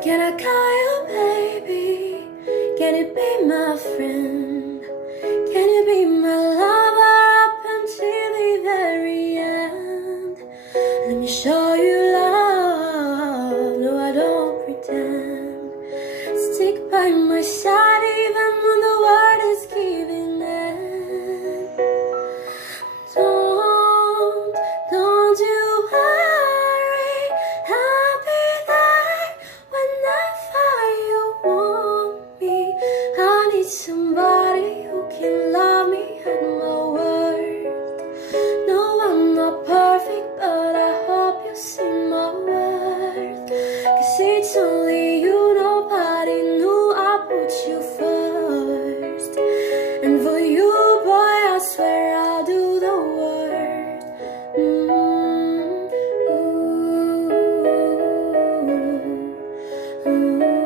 Can I call you baby? Can you be my friend? Can you be my lover up until the very end? Let me show you love, no I don't pretend. Stick by my side even when the world is giving in. Don't you worry, I'll be there whenever you want me. I need somebody who can love me at my worst. No, I'm not perfect, but I hope you see my worth. 'Cause it's only you, nobody knew I put you first. And for you, boy, I swear I'll do the worst. Ooh, ooh, ooh.